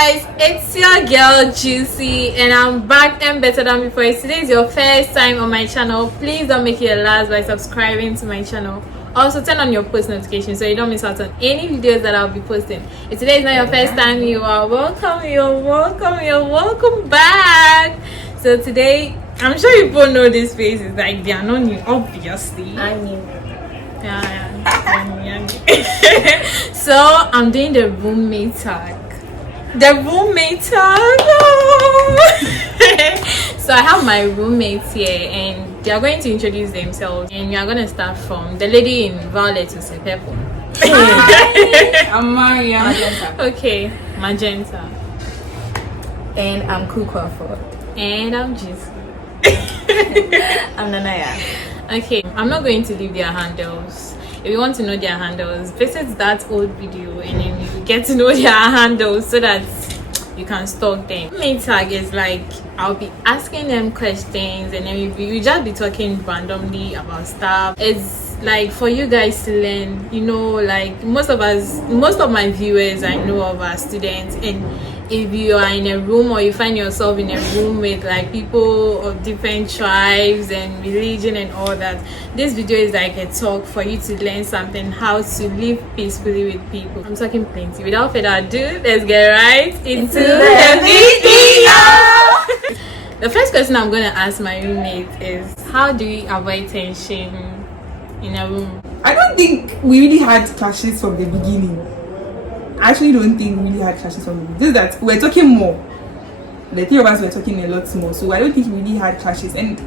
guys, it's your girl Jusy, and I'm back and better than before. If today is your first time on my channel, please don't make it a last by subscribing to my channel. Also turn on your post notifications so you don't miss out on any videos that I'll be posting. If today is not your first time, you are welcome, you're welcome back. So today, I'm sure you both know these faces, like they are not new, obviously. I mean, yeah. So I'm doing the roommate tag. So I have my roommates here and they are going to introduce themselves, and we are going to start from the lady in violet to say purple. I'm Maria. Okay, magenta. And I'm Crawford. And I'm Jusy. I'm Nanaya. Okay, I'm not going to leave their handles. If you want to know their handles, visit that old video and then you get to know their handles so that you can stalk them. Main tag is like I'll be asking them questions and then we just be talking randomly about stuff. It's like for you guys to learn, you know, like most of my viewers I know of are students, and if you are in a room or you find yourself in a room with like people of different tribes and religion and all that, this video is like a talk for you to learn something, how to live peacefully with people. I'm talking plenty. Without further ado, let's get right into the video. The first question I'm going to ask my roommate is, how do we avoid tension in a room? I don't think we really had clashes from the beginning. I actually don't think we really had clashes from the beginning. Just that we're talking more. The three of us were talking a lot more. So I don't think we really had clashes. And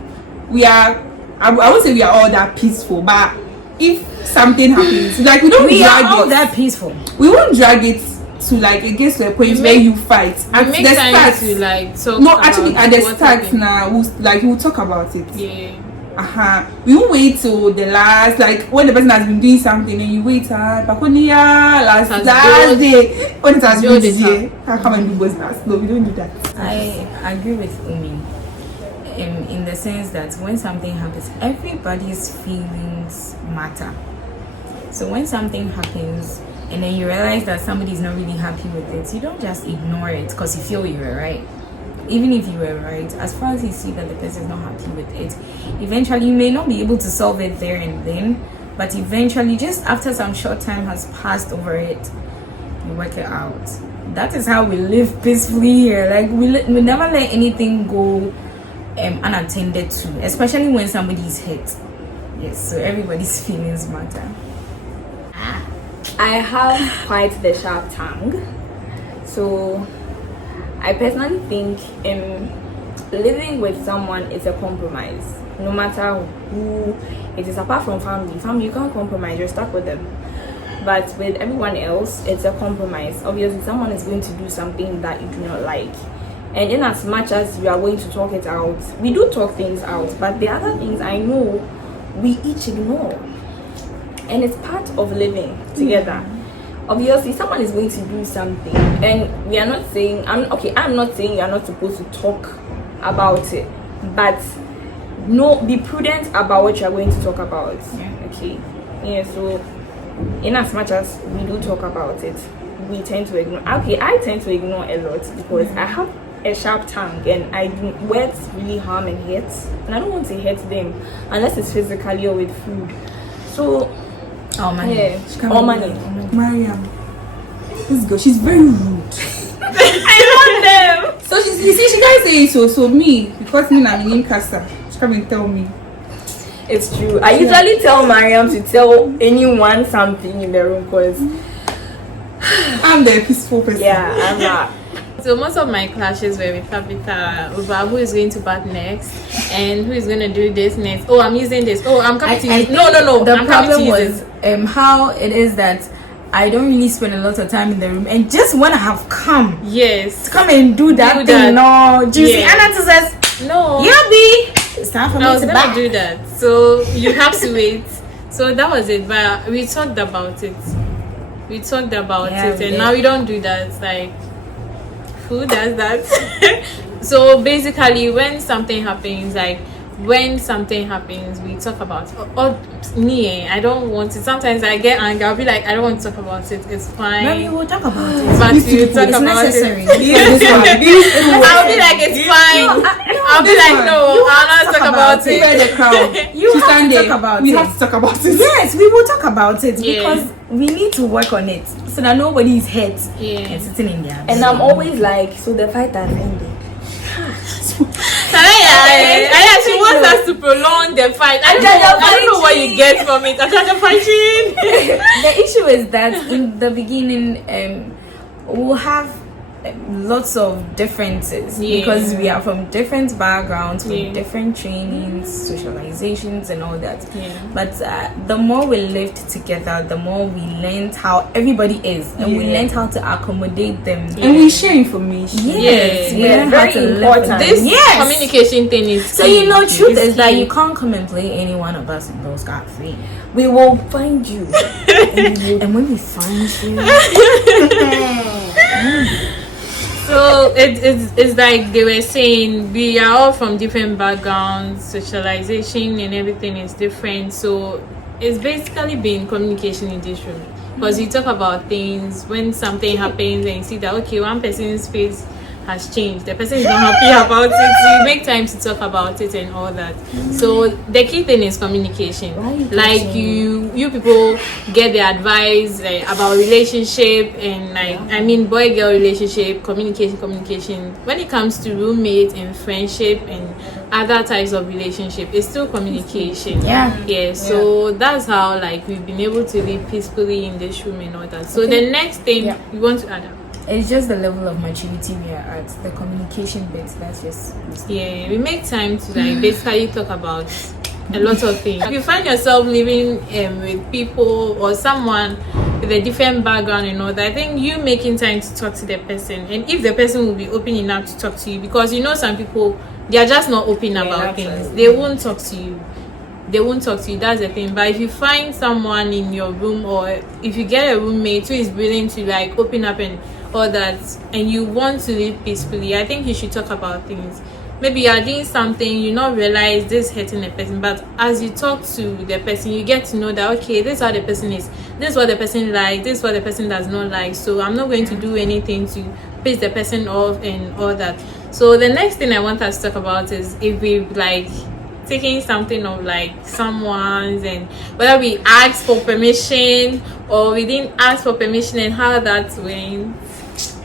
we are, I would say we are all that peaceful. But if something happens, like we don't drag all it. that peaceful. We won't drag it to like it gets to a point where you fight. At It the makes time start, to like talk. no, actually at the what start happened. now, we'll talk about it. Yeah. We won't wait till the last, like when the person has been doing something and you wait last day when it has been this year. How come and do business? No, we don't do that. I agree with Umi in the sense that when something happens, everybody's feelings matter. So when something happens and then you realize that somebody's not really happy with it, you don't just ignore it because you feel you were right. Even if you were right, as far as you see that the person is not happy with it, eventually you may not be able to solve it there and then, but eventually just after some short time has passed over it, you work it out. That is how we live peacefully here. Like we never let anything go unattended to, especially when somebody's hit. Yes, so everybody's feelings matter. I have quite the sharp tongue, so I personally think living with someone is a compromise. No matter who it is, apart from family you can't compromise, you're stuck with them. But with everyone else, it's a compromise. Obviously someone is going to do something that you do not like, and in as much as you are going to talk it out, we do talk things out, but the other things I know we each ignore, and it's part of living together. Obviously someone is going to do something, and we are not saying I'm not saying you're not supposed to talk about it, but no, be prudent about what you're going to talk about. Okay, so in as much as we do talk about it, we tend to ignore. I tend to ignore a lot because I have a sharp tongue and words really harm and hurt, and I don't want to hurt them unless it's physically or with food. So money. Mariam, this girl, she's very rude. I love them. So you see, she can't say so me, because me I'm in Casa. She come and tell me. It's true. I usually tell Mariam to tell anyone something in the room because I'm the peaceful person. yeah, I'm not. So most of my clashes were with Tabitha over who is going to bat next and who is going to do this next. Oh, I'm using this. Oh, I'm coming to use. No. The I'm problem coming to use was how it is that I don't really spend a lot of time in the room, and just when I have come Yes. to come and do that thing, no, Jusy Ana says No. Yabi, it's time for I me was to gonna back. do that. So you have to wait. So that was it. But we talked about it. And now we don't do that. It's like, who does that? So basically when something happens, like when something happens, we talk about it. Or me, I don't want it. Sometimes I get angry. I'll be like, I don't want to talk about it. It's fine. Maybe we'll talk about it. But you talk It's about necessary. it. I'll be like, it's fine. I'll be like, no, I'll not talk about You wear it. the crown. You have stand to there. talk about We it. have to talk about it. Yes, we will talk about it Yeah. because we need to work on it so that nobody is hurt Yeah. and sitting in there. And I'm always like, so the fight has ended. She wants us to prolong the fight. I don't know what you get from it. The issue is that in the beginning, we'll have lots of differences because we are from different backgrounds, from different trainings, socializations, and all that. But the more we lived together, the more we learned how everybody is, and we learned how to accommodate them. And we share information. Yes, we Yeah, learn how very to live with important. them. This Yes. communication thing is So key. truth It's is that key. you can't come and play any one of us and go scot free. We will find you. And when we find you, So it's like they were saying, we are all from different backgrounds, socialization and everything is different. So it's basically been communication in this room. Because you talk about things when something happens and you see that, okay, one person's face has changed, the person is not happy about it, so you make time to talk about it and all that. So the key thing is communication. Like you people get the advice like about relationship and like I mean boy girl relationship, communication. When it comes to roommate and friendship and other types of relationship, it's still communication. So that's how like we've been able to live peacefully in this room and all that. So the next thing you want to add up. it's just the level of maturity we are at. The communication bit, that's just We make time to like basically talk about a lot of things. If you find yourself living with people or someone with a different background and all that, I think you making time to talk to the person, and if the person will be open enough to talk to you, because you know some people, they are just not open about things. They won't talk to you. That's the thing. But if you find someone in your room, or if you get a roommate who is willing to like open up and all that, and you want to live peacefully, I think you should talk about things. Maybe you are doing something, you not realize this hurting the person, but as you talk to the person, you get to know that, okay, this is how the person is, this is what the person likes, this is what the person does not like, so I'm not going to do anything to piss the person off and all that. So the next thing I want us to talk about is if we like taking something of like someone's, and whether we asked for permission or we didn't ask for permission and how that went.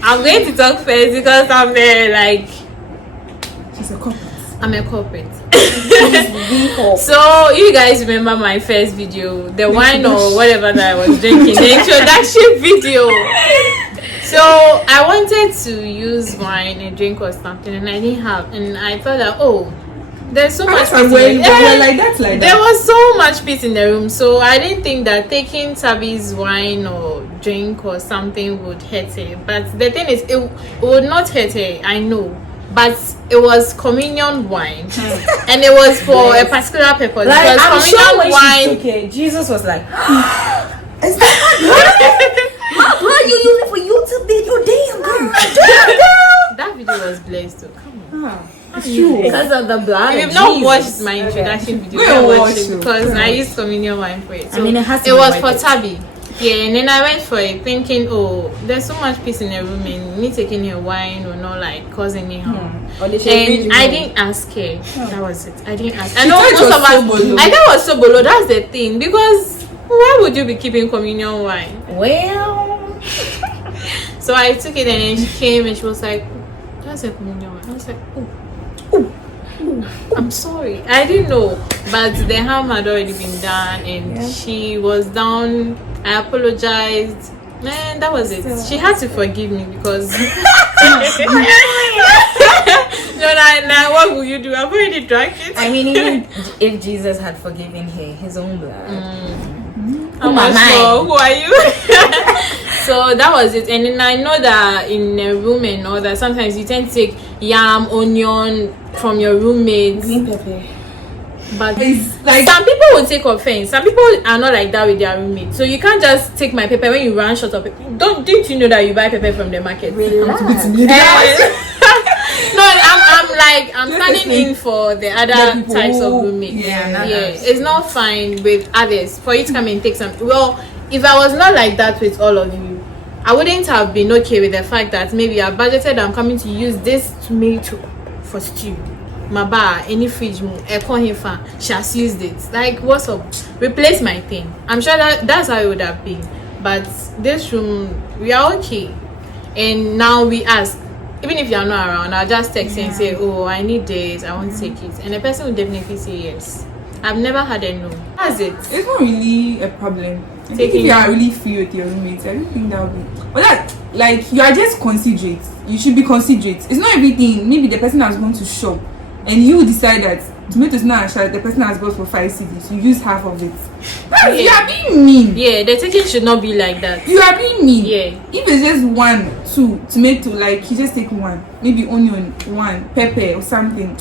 I'm going to talk first because I'm like She's a corporate. I'm a corporate. So you guys remember my first video, the wine or whatever that I was drinking, the introduction video. So I wanted to use wine and drink or something, and I didn't have, and I thought that there's so much peace Like that. there was so much peace in the room, so I didn't think that taking Tabby's wine or drink or something would hurt her. But the thing is, it would not hurt her, I know, but it was communion wine and it was for a particular purpose. like, Because I'm communion sure when wine, she took it, Jesus was like, is that my blood you using for YouTube video? Damn girl, that video was blessed too. Come on. It's true. because of the blood. If of you've not Jesus. watched my introduction video, Go go and watch watch it it. because I used communion wine for it. So I mean, it has to it be was worth for it. Tabby. Yeah, and then I went for it thinking, there's so much peace in the room, and me taking her wine will not like cause any harm. Or they should And read you I more. didn't ask her. That was it. I didn't ask. I She know thought it most was of us. so bolo. I thought it was so bolo. That's the thing, because why would you be keeping communion wine? Well, So I took it, and then she came and she was like, "That's a communion wine." I was like, I'm sorry, I didn't know, but the harm had already been done, and she was down. I apologized, and that was it. She had to forgive me because no, what will you do? I've already drank it. I mean, even if Jesus had forgiven her, his own blood. I'm my not sure. Who are you? So that was it. And then I know that in a room and all that, sometimes you tend to take yam, onion from your roommates. Green pepper. But It's like some people will take offense. Some people are not like that with their roommates. So you can't just take my pepper when you run short of pepper. Didn't you know that you buy pepper from the market? Relax. No, I'm like I'm Just standing explain. in for the other The people types of who- roommates. yeah, It's not fine with others for you to come and take some. Well, if I was not like that with all of you, I wouldn't have been okay with the fact that maybe I budgeted. I'm coming to use this tomato for stew. My bar, any fridge, she has used it. Like, what's up? Replace my thing. I'm sure that's how it would have been. But this room, we are okay. And now we ask, even if you're not around, I'll just text and say, oh, I need this, I want to take it. And the person will definitely say yes. I've never had a no. That's it. It's not really a problem. I think if you are really free with your roommates, I don't think that would be. But that, like, you are just considerate. You should be considerate. It's not everything. Maybe the person has gone to shop and you decide that tomatoes now the person has bought for 5 cedis. You use half of it. That's, you are being mean. Yeah, the taking should not be like that. You are being mean. Yeah. If it's just 1, 2 tomato, like you just take 1, maybe onion, 1 pepper or something.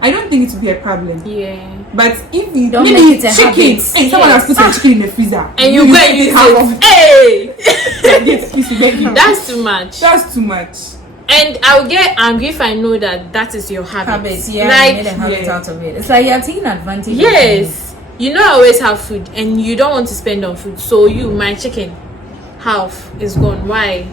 I don't think it would be a problem. Yeah. But if you Don't maybe make it a chicken, habit. and someone has put some chicken in the freezer, And you go and use it. Hey! That's too much. That's too much. And I will get angry if I know that is your habit. Habits, yeah, Like, you made a habit yeah. out of it. It's like you're taking advantage of yes. You know I always have food and you don't want to spend on food. So my chicken, half is gone. Why?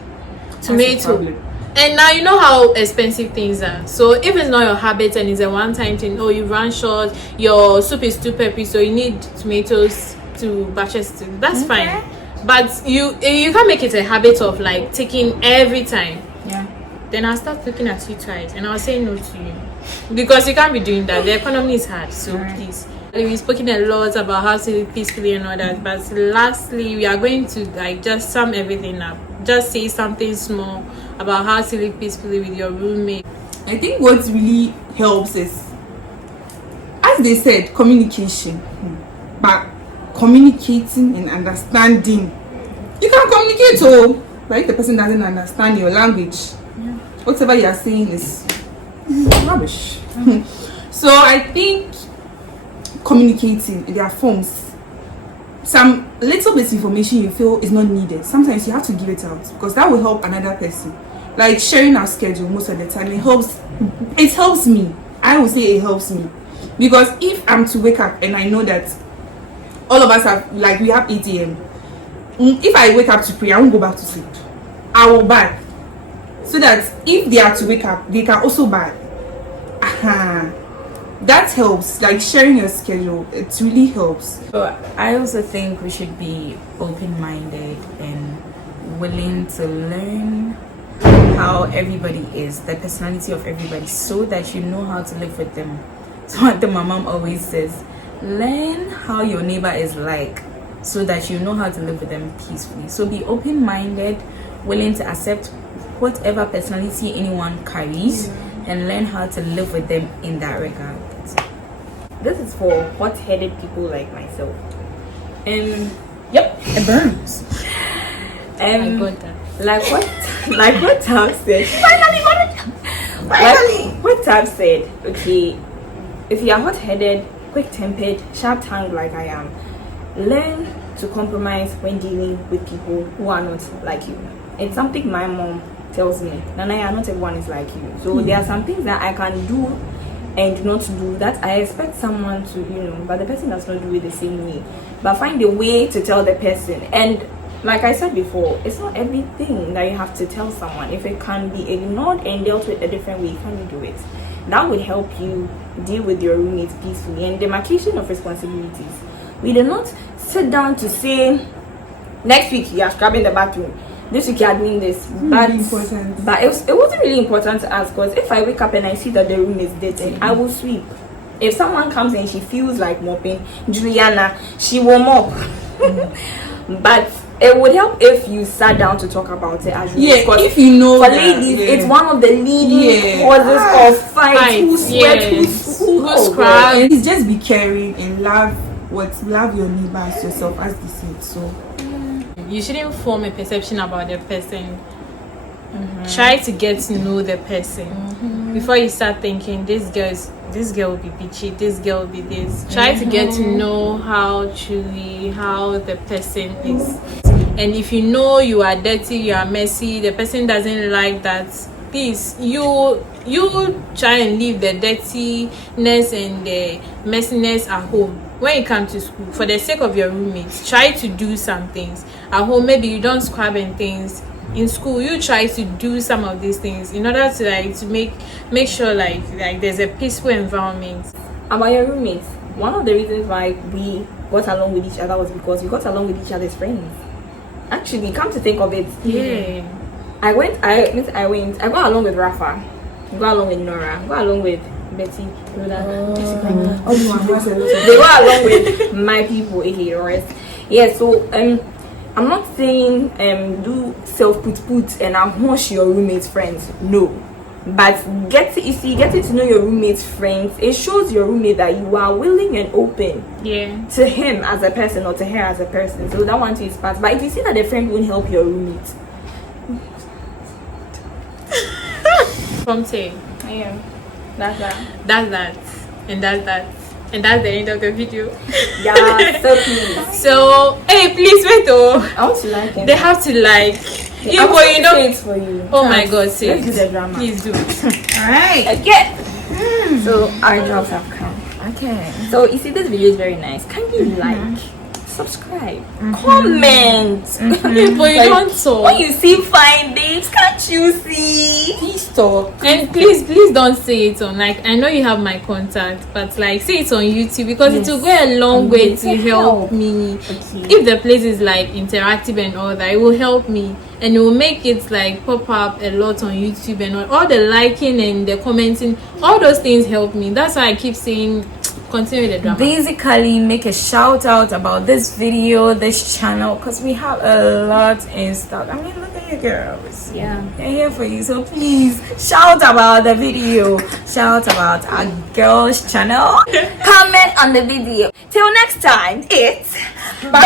Tomato. And now you know how expensive things are. So if it's not your habit and it's a one-time thing, oh, you run short, your soup is too peppy, so you need tomatoes to batches to. That's fine. But you can't make it a habit of like taking every time. Yeah. Then I'll start looking at you twice and I'll say no to you. Because you can't be doing that. The economy is hard, so please. We've spoken a lot about how to live peacefully and all that, but lastly, we are going to like just sum everything up. Just say something small about how to live peacefully with your roommate. I think what really helps is, as they said, communication. But communicating and understanding. You can communicate, but if the person doesn't understand your language, whatever you are saying is rubbish. So I think communicating in their forms, some little bit of information you feel is not needed, sometimes you have to give it out because that will help another person. Like sharing our schedule most of the time, it helps me. I would say it helps me because if I'm to wake up and I know that all of us have, like, we have 8 a.m. If I wake up to pray, I won't go back to sleep. I will bath so that if they are to wake up, they can also bath. That helps. Like sharing your schedule, it really helps. So I also think we should be open-minded and willing to learn how everybody is, the personality of everybody, so that you know how to live with them. So what my mom always says, learn how your neighbor is like, so that you know how to live with them peacefully. So be open-minded, willing to accept whatever personality anyone carries, and learn how to live with them in that regard. This is for hot-headed people like myself. Yep, it burns. I got that. Like what Tab said. Finally, what Tab said. Okay, if you are hot-headed, quick-tempered, sharp-tongued like I am, learn to compromise when dealing with people who are not like you. It's something my mom tells me. Nanaya, not everyone is like you. So there are some things that I can do and not do that I expect someone to, but the person does not do it the same way. But find a way to tell the person. And like I said before, it's not everything that you have to tell someone. If it can be ignored and dealt with a different way, can you do it? That would help you deal with your roommates peacefully. And demarcation of responsibilities. We did not sit down to say, next week you are scrubbing the bathroom, this week you are doing this. But it wasn't really important to us, because if I wake up and I see that the room is dirty, I will sweep. If someone comes and she feels like mopping, Jusy Ana, she will mop. But it would help if you sat down to talk about it as because if you know for ladies, it's one of the leading causes of fights. Who sweat, who scrub. And it's just be caring and love your neighbor as yourself, as they said. So you shouldn't form a perception about the person. Try to get to know the person before you start thinking this girl will be bitchy, this girl will be this. Try to get to know how the person is. And if you know you are dirty, you are messy, the person doesn't like that please, you try and leave the dirtiness and the messiness at home. When you come to school, for the sake of your roommates, try to do some things at home. Maybe you don't scrub and things. In school, you try to do some of these things in order to to make sure like there's a peaceful environment. About your roommates, one of the reasons why we got along with each other was because we got along with each other's friends. Actually, come to think of it, Yeah. I got along with Rafa, got along with Nora, got along with Betty, Jessica. They were along with my people, aka. Yeah, so I'm not saying do self put and ambush your roommate's friends. No. But getting to know your roommate's friends, it shows your roommate that you are willing and open to him as a person or to her as a person. So that one too is part. But if you see that the friend won't help your roommate, From say, yeah, that's that. and that's the end of the video. Yeah, so please. So hey, please wait though. I want to like it. They have to like. I If want you to know. say it for you. Oh my God, say Let's do the it. drama. Please do. All right. Okay. So our jobs have come. Okay. So you see, this video is very nice. Can you like, subscribe, comment? But you Like, don't talk. When you see findings, can't you see? Please talk. And please don't say it on I know you have my contact, but like say it on YouTube because it will go a long way Yes, to it help help. me. Okay. If the place is like interactive and all that, it will help me and it will make it like pop up a lot on YouTube and all the liking and the commenting, all those things help me. That's why I keep saying continue the drama. Basically, make a shout out about this video, this channel, because we have a lot in stock. I mean, look at you girls. Yeah. They're here for you. So please shout about the video. Shout about our girls channel. Comment on the video. Till next time, it's bye.